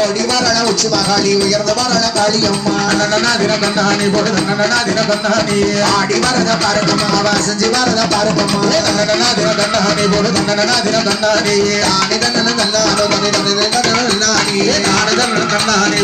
ஓடி வரண உச்சி மகாளி உயர்ந்த வரண காளியம்மா ஆடி வரத பாருக்கம்மா செஞ்சு வரத பாருக்கம்மா தானி தன்னன நல்லானோ தனி தன்னன நல்லானி